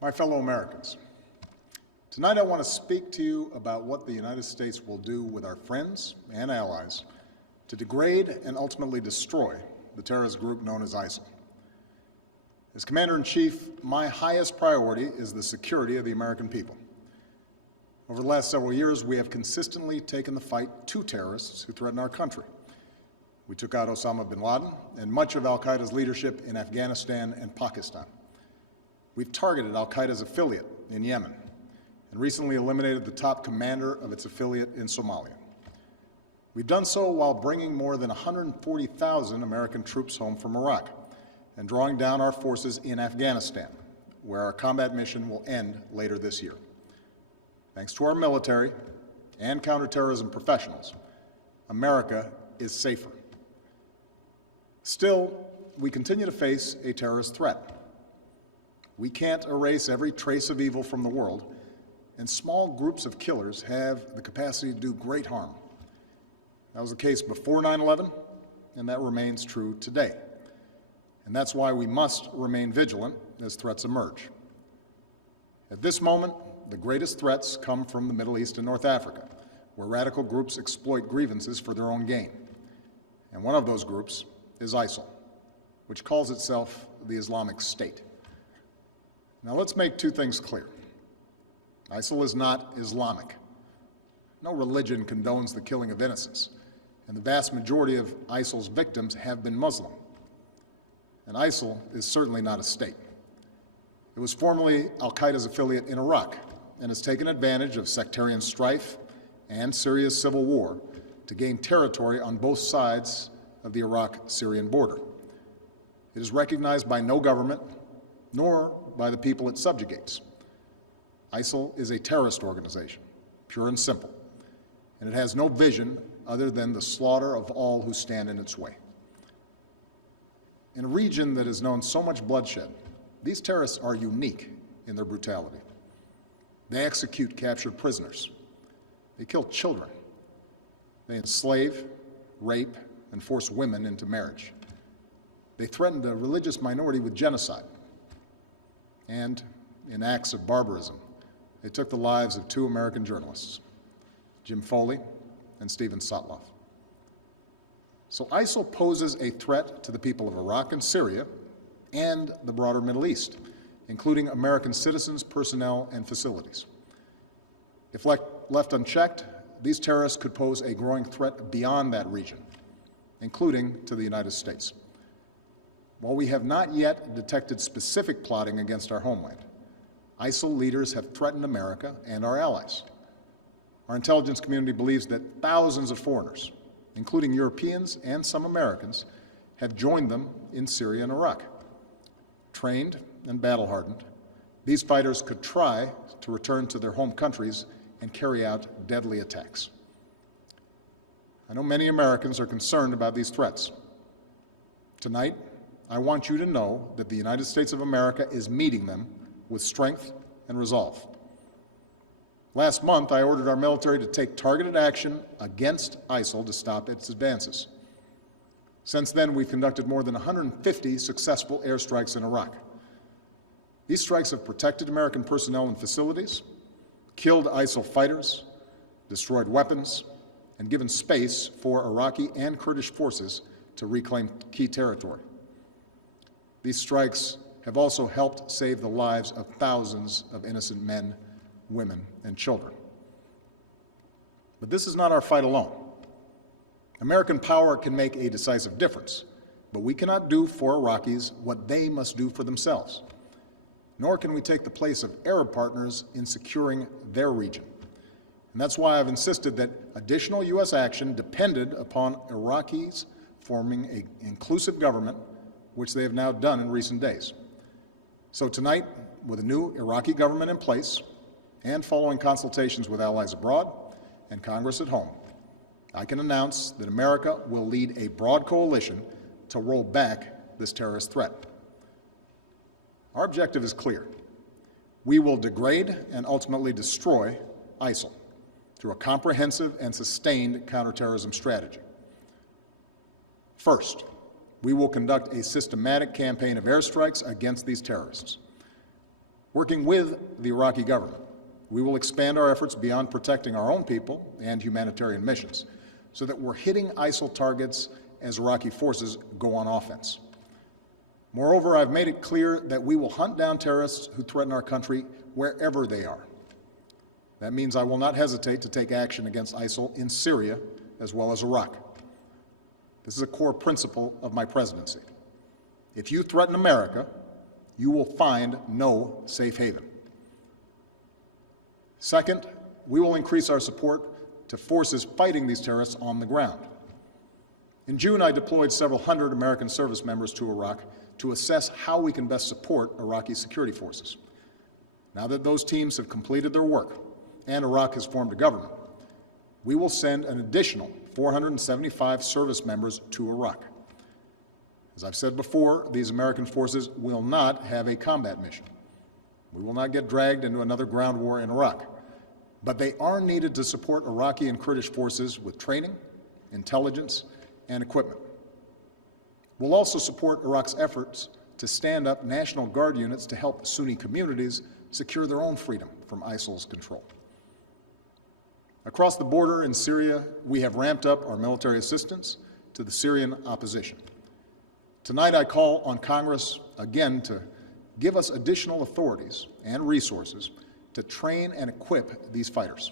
My fellow Americans, tonight I want to speak to you about what the United States will do with our friends and allies to degrade and ultimately destroy the terrorist group known as ISIL. As Commander-in-Chief, my highest priority is the security of the American people. Over the last several years, we have consistently taken the fight to terrorists who threaten our country. We took out Osama bin Laden and much of al-Qaeda's leadership in Afghanistan and Pakistan. We've targeted al-Qaeda's affiliate in Yemen and recently eliminated the top commander of its affiliate in Somalia. We've done so while bringing more than 140,000 American troops home from Iraq and drawing down our forces in Afghanistan, where our combat mission will end later this year. Thanks to our military and counterterrorism professionals, America is safer. Still, we continue to face a terrorist threat. We can't erase every trace of evil from the world, and small groups of killers have the capacity to do great harm. That was the case before 9/11, and that remains true today. And that's why we must remain vigilant as threats emerge. At this moment, the greatest threats come from the Middle East and North Africa, where radical groups exploit grievances for their own gain. And one of those groups is ISIL, which calls itself the Islamic State. Now let's make two things clear. ISIL is not Islamic. No religion condones the killing of innocents, and the vast majority of ISIL's victims have been Muslim. And ISIL is certainly not a state. It was formerly al-Qaeda's affiliate in Iraq and has taken advantage of sectarian strife and Syria's civil war to gain territory on both sides of the Iraq-Syrian border. It is recognized by no government, nor by the people it subjugates. ISIL is a terrorist organization, pure and simple, and it has no vision other than the slaughter of all who stand in its way. In a region that has known so much bloodshed, these terrorists are unique in their brutality. They execute captured prisoners. They kill children. They enslave, rape, and force women into marriage. They threatened a religious minority with genocide. And in acts of barbarism, they took the lives of two American journalists, Jim Foley and Stephen Sotloff. So ISIL poses a threat to the people of Iraq and Syria and the broader Middle East, including American citizens, personnel, and facilities. If left unchecked, these terrorists could pose a growing threat beyond that region, including to the United States. While we have not yet detected specific plotting against our homeland, ISIL leaders have threatened America and our allies. Our intelligence community believes that thousands of foreigners, including Europeans and some Americans, have joined them in Syria and Iraq. Trained and battle-hardened, these fighters could try to return to their home countries and carry out deadly attacks. I know many Americans are concerned about these threats. Tonight, I want you to know that the United States of America is meeting them with strength and resolve. Last month, I ordered our military to take targeted action against ISIL to stop its advances. Since then, we've conducted more than 150 successful airstrikes in Iraq. These strikes have protected American personnel and facilities, killed ISIL fighters, destroyed weapons, and given space for Iraqi and Kurdish forces to reclaim key territory. These strikes have also helped save the lives of thousands of innocent men, women, and children. But this is not our fight alone. American power can make a decisive difference, but we cannot do for Iraqis what they must do for themselves. Nor can we take the place of Arab partners in securing their region. And that's why I've insisted that additional U.S. action depended upon Iraqis forming an inclusive government, which they have now done in recent days. So tonight, with a new Iraqi government in place and following consultations with allies abroad and Congress at home, I can announce that America will lead a broad coalition to roll back this terrorist threat. Our objective is clear. We will degrade and ultimately destroy ISIL through a comprehensive and sustained counterterrorism strategy. First, we will conduct a systematic campaign of airstrikes against these terrorists. Working with the Iraqi government, we will expand our efforts beyond protecting our own people and humanitarian missions so that we're hitting ISIL targets as Iraqi forces go on offense. Moreover, I've made it clear that we will hunt down terrorists who threaten our country wherever they are. That means I will not hesitate to take action against ISIL in Syria as well as Iraq. This is a core principle of my presidency. If you threaten America, you will find no safe haven. Second, we will increase our support to forces fighting these terrorists on the ground. In June, I deployed several hundred American service members to Iraq to assess how we can best support Iraqi security forces. Now that those teams have completed their work and Iraq has formed a government, we will send an additional 475 service members to Iraq. As I've said before, these American forces will not have a combat mission. We will not get dragged into another ground war in Iraq, but they are needed to support Iraqi and Kurdish forces with training, intelligence, and equipment. We'll also support Iraq's efforts to stand up National Guard units to help Sunni communities secure their own freedom from ISIL's control. Across the border in Syria, we have ramped up our military assistance to the Syrian opposition. Tonight, I call on Congress again to give us additional authorities and resources to train and equip these fighters.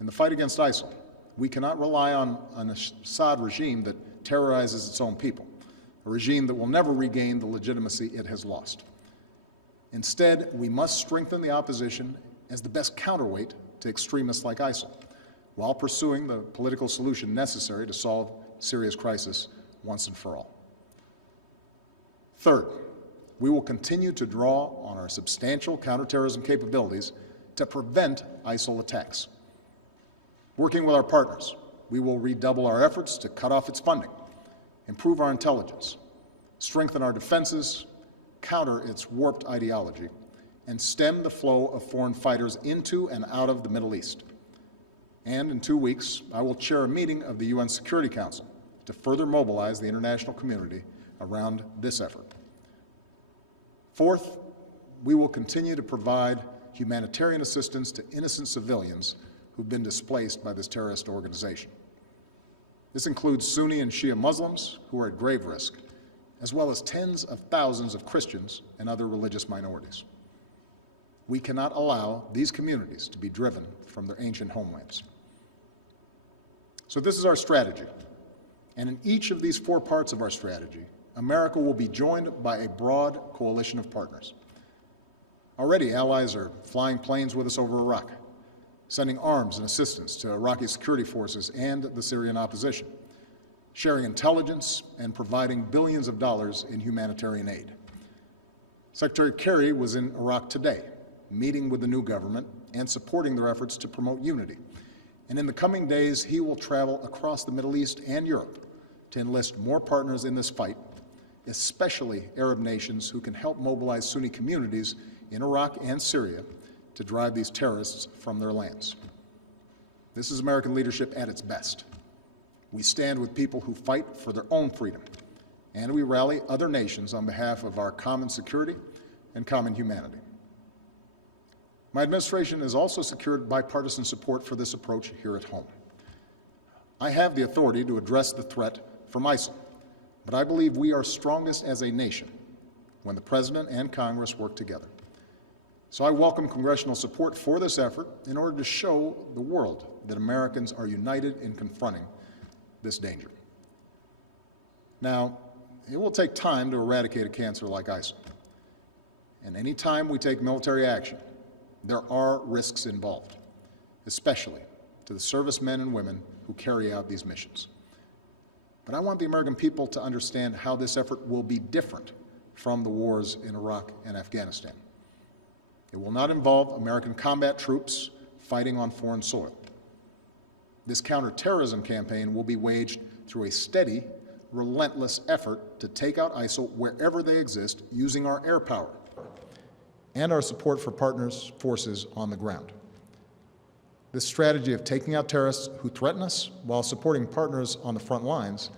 In the fight against ISIL, we cannot rely on an Assad regime that terrorizes its own people, a regime that will never regain the legitimacy it has lost. Instead, we must strengthen the opposition as the best counterweight to extremists like ISIL, while pursuing the political solution necessary to solve Syria's crisis once and for all. Third, we will continue to draw on our substantial counterterrorism capabilities to prevent ISIL attacks. Working with our partners, we will redouble our efforts to cut off its funding, improve our intelligence, strengthen our defenses, counter its warped ideology, and stem the flow of foreign fighters into and out of the Middle East. And in 2 weeks, I will chair a meeting of the UN Security Council to further mobilize the international community around this effort. Fourth, we will continue to provide humanitarian assistance to innocent civilians who've been displaced by this terrorist organization. This includes Sunni and Shia Muslims who are at grave risk, as well as tens of thousands of Christians and other religious minorities. We cannot allow these communities to be driven from their ancient homelands. So this is our strategy, and in each of these 4 parts of our strategy, America will be joined by a broad coalition of partners. Already, allies are flying planes with us over Iraq, sending arms and assistance to Iraqi security forces and the Syrian opposition, sharing intelligence and providing billions of dollars in humanitarian aid. Secretary Kerry was in Iraq today, meeting with the new government and supporting their efforts to promote unity. And in the coming days, he will travel across the Middle East and Europe to enlist more partners in this fight, especially Arab nations who can help mobilize Sunni communities in Iraq and Syria to drive these terrorists from their lands. This is American leadership at its best. We stand with people who fight for their own freedom, and we rally other nations on behalf of our common security and common humanity. My administration has also secured bipartisan support for this approach here at home. I have the authority to address the threat from ISIL, but I believe we are strongest as a nation when the President and Congress work together. So I welcome congressional support for this effort in order to show the world that Americans are united in confronting this danger. Now, it will take time to eradicate a cancer like ISIL. And any time we take military action, there are risks involved, especially to the servicemen and women who carry out these missions. But I want the American people to understand how this effort will be different from the wars in Iraq and Afghanistan. It will not involve American combat troops fighting on foreign soil. This counterterrorism campaign will be waged through a steady, relentless effort to take out ISIL wherever they exist using our air power and our support for partners' forces on the ground. This strategy of taking out terrorists who threaten us while supporting partners on the front lines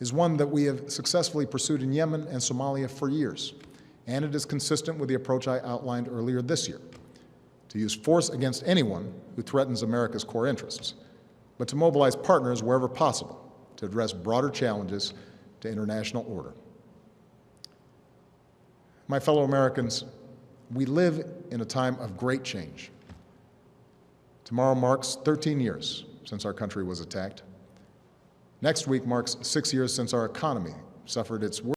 is one that we have successfully pursued in Yemen and Somalia for years, and it is consistent with the approach I outlined earlier this year, to use force against anyone who threatens America's core interests, but to mobilize partners wherever possible to address broader challenges to international order. My fellow Americans, we live in a time of great change. Tomorrow marks 13 years since our country was attacked. Next week marks 6 years since our economy suffered its worst